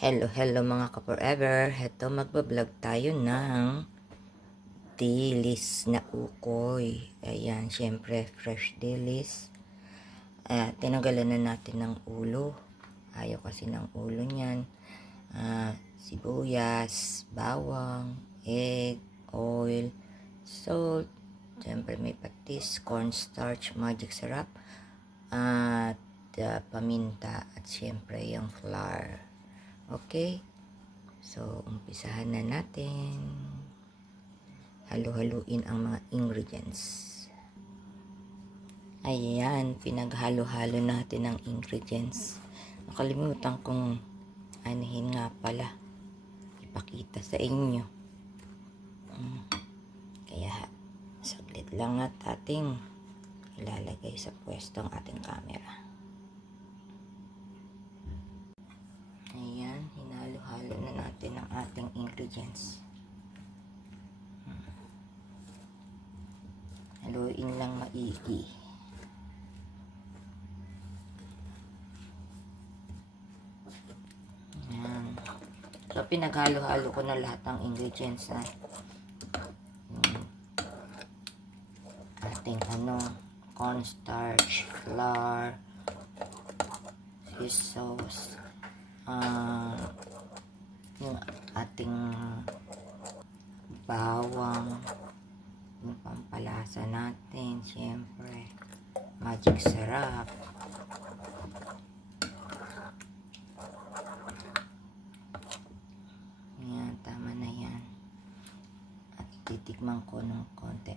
Hello mga ka-forever. Heto magbablog tayo ng dilis na ukoy. Ayan, syempre fresh dilis. Tinanggalan na natin ng ulo. Ayaw kasi ng ulo niyan. Sibuyas, bawang, egg, oil, salt. Syempre may patis, cornstarch, magic syrup, at paminta, at syempre yung flour. Okay, so umpisahan na natin. Halo-haluin ang mga ingredients. Ayan, pinaghalo-halo natin ang ingredients. Nakalimutan kong anihin nga pala, ipakita sa inyo. Kaya saglit lang at ating ilalagay sa pwesto ang ating camera. Ayan, hinalo-halo na natin ang ating ingredients. Haluin lang maigi. Ayan. So, pinaghalo-halo ko na lahat ng ingredients na ating cornstarch, flour, fish sauce, yung ating bawang, yung pampalasa natin, syempre magic syrup, yan, tama na yan, at titikman ko ng konti.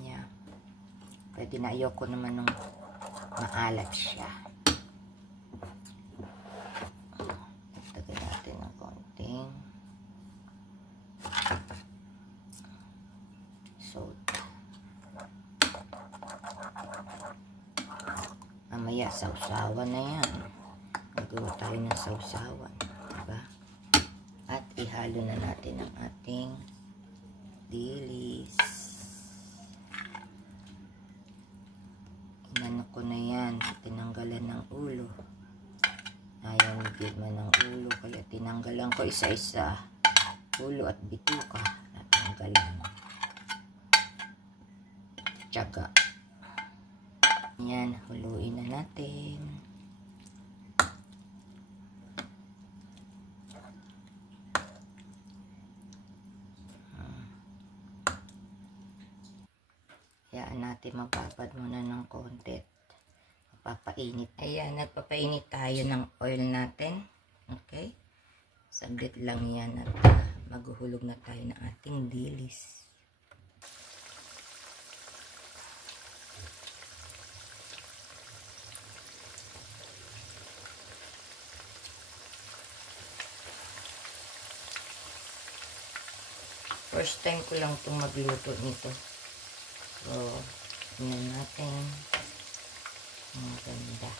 Yan, pwede na, ayoko naman ng maalat siya. Lagyan natin ng konting salt. Mamaya sausawan na yan. Magawa tayo ng sausawan, diba? At ihalo na natin ang ating dilis. Inano ko na yan, tinanggalan ng ulo. Ayaw ni Gilma ng ulo, kaya tinanggalan ko isa-isa. Ulo at bituka, natanggalan. Tiyaga. Yan, huluin na natin. Hayaan natin mababad muna ng konti. Papainit. Ayan, nagpapainit tayo ng oil natin. Okay? Saglit lang yan at maghuhulog na tayo ng ating dilis. First time ko lang itong magluto nito. So, tingnan natin. Ang ganda.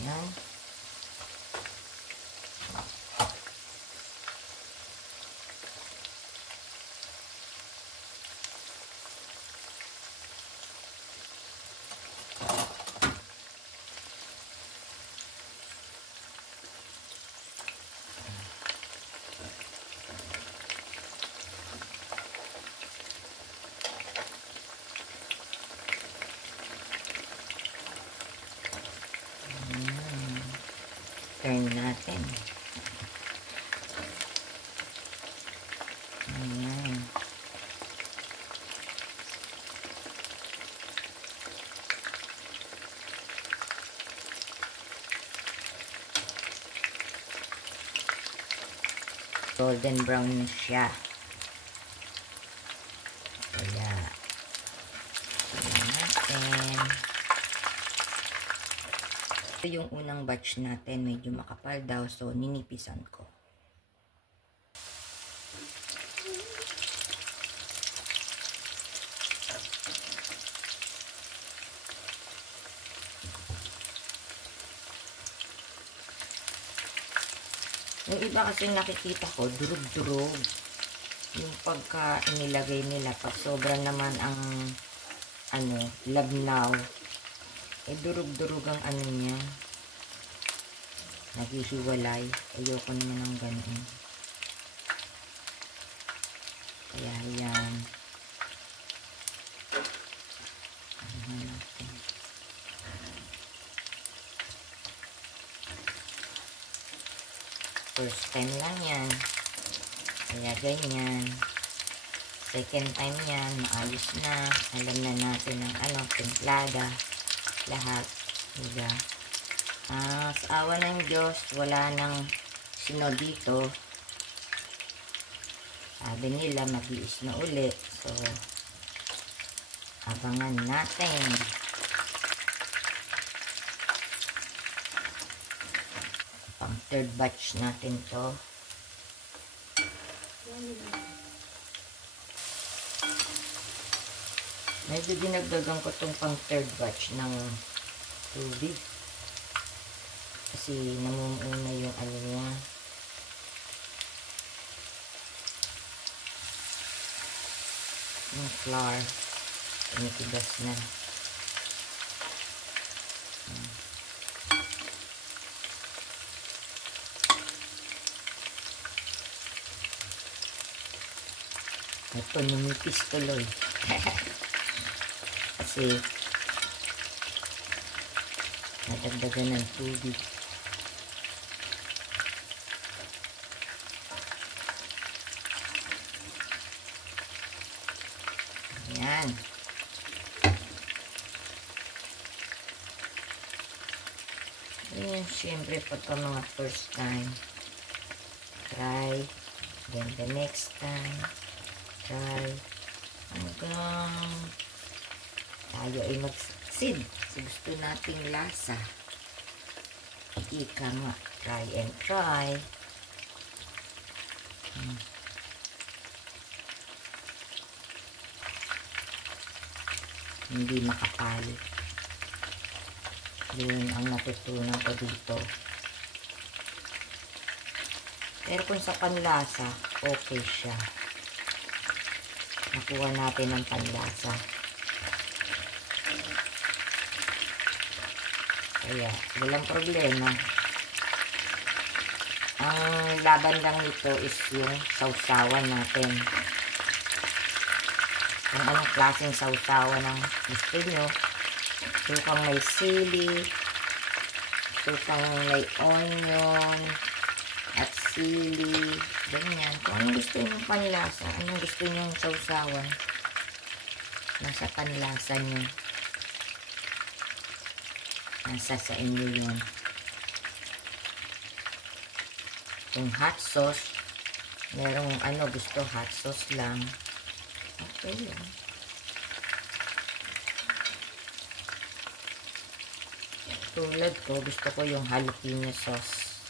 Ayan. Turn natin. Ayan. Golden brown na siya. Kaya tingnan natin. Yung unang batch natin medyo makapal daw, so ninipisan ko. Yung iba kasi nakikita ko, durug-durug. Yung pagka inilagay nila, pag sobra naman ang labnaw, durug-durug ang niya. Naghihiwalay. Ayoko naman ng ganun. Kaya yan. Natin. First time lang yan. Kaya ganyan. Second time yan, maayos na. Alam na natin ang templada. Lahat. Diba? Sa awa ng Diyos, wala nang sino dito. Sabi nila, mag-iis na uli. So, abangan natin. Pang third batch natin to. Medyo dinagdagan ko tong pang third batch ng tubig. Kasi namumuna yung niya. Yung flour. Tumitigas na. Ito, numipis tuloy. Kasi nadagdagan ng tubig. Ayan. Ayan, syempre pagka mga first time, try. Then the next time, try. Hanggang tayo ay mag-succeed sa gusto nating lasa. Ika nga, try and try. Hindi makapal. Yun ang natutunan ko dito. Pero kung sa panlasa, okay siya. Nakuha natin ang panlasa. Kaya, walang problema. Ang laban lang nito is yung sausawan natin. Kung anong klaseng sausawan ang gusto nyo. Sukang may sili, sukang may onion, at sili, ganyan. Kung anong gusto nyo panlasa, anong gusto nyo sausawan, nasa panlasa nyo. Nasa sa inyo yun. Kung hot sauce, merong gusto hot sauce lang. Okay lang. Tulad ko, gusto ko yung jalapeno sauce.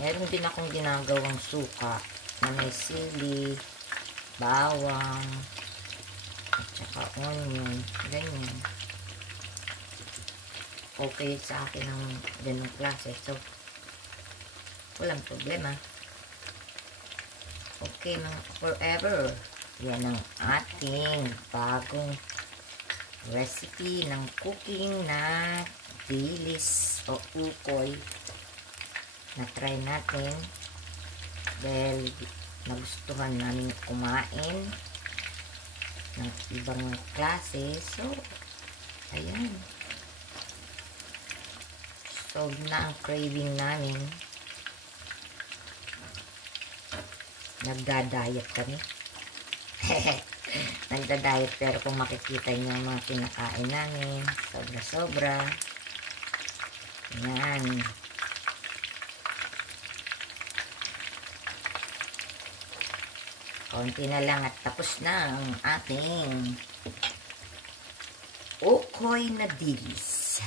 Meron din akong ginagawang suka na may sili, bawang, at saka onion, ganyan. Okay sa akin ang ganung klase. So, walang problema. Okay, mga forever. Yan ang ating bagong recipe ng cooking na dilis o ukoy na try natin dahil nagustuhan namin kumain ng ibang klase. So, ayan. Solve na ang craving namin. Nagda-diet kami. Nagda-diet pero kung makikita niyo ang mga kinakain namin, sobra-sobra. Ayan. Konti na lang at tapos na ang ating ukoy na dilis.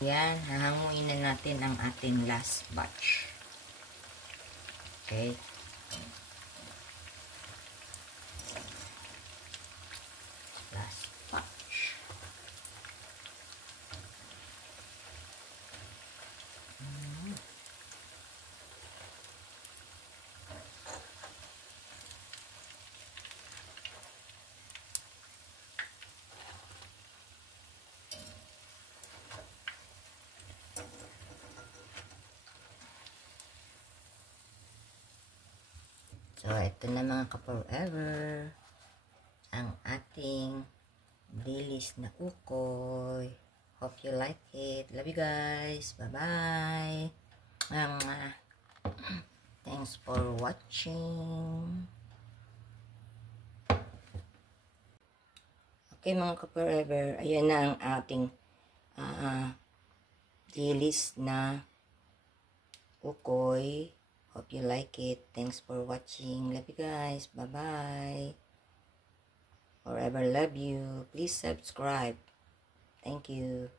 Yan, hahanguin na natin ang ating last batch. Okay. Last batch. So, ito na mga ka-forever. Ang ating dilis na ukoy. Hope you like it. Love you guys. Bye-bye. Thanks for watching. Okay mga ka-forever. Ayan na ang ating dilis na ukoy. Hope you like it. Thanks for watching. Love you guys. Bye-bye. Forever love you. Please subscribe. Thank you.